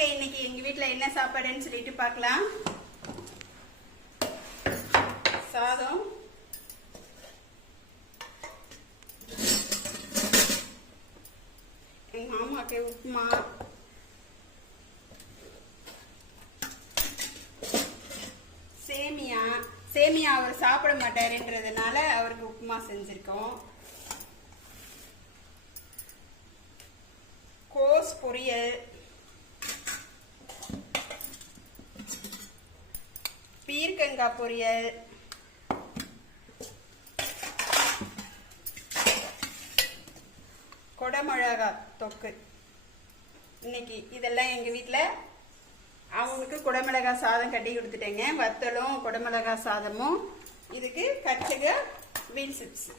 வாங்க இன்னைக்கு எங்க வீட்ல என்ன சாப்பாடுன்னு சொல்லிட்டு பார்க்கலாம். சாதம், எங்க மாமாக்கு உப்புமா, சேமியா. சேமியா அவர் சாப்பிட மாட்டாருன்றதுனால அவருக்கு உப்புமா செஞ்சிருக்கோம். கோஸ் பொரியல், பீர்க்கங்காய் பொரியல், குடமிளகாய் தொக்கு. இன்னைக்கு இதெல்லாம் எங்க வீட்டுல அவங்களுக்கு குடமிளகாய் சாதம் கட்டி கொடுத்துட்டேங்க. வத்தலும் குடமிளகாய் சாதமும், இதுக்கு கச்சக பீன்ஸ் சிப்ஸ்.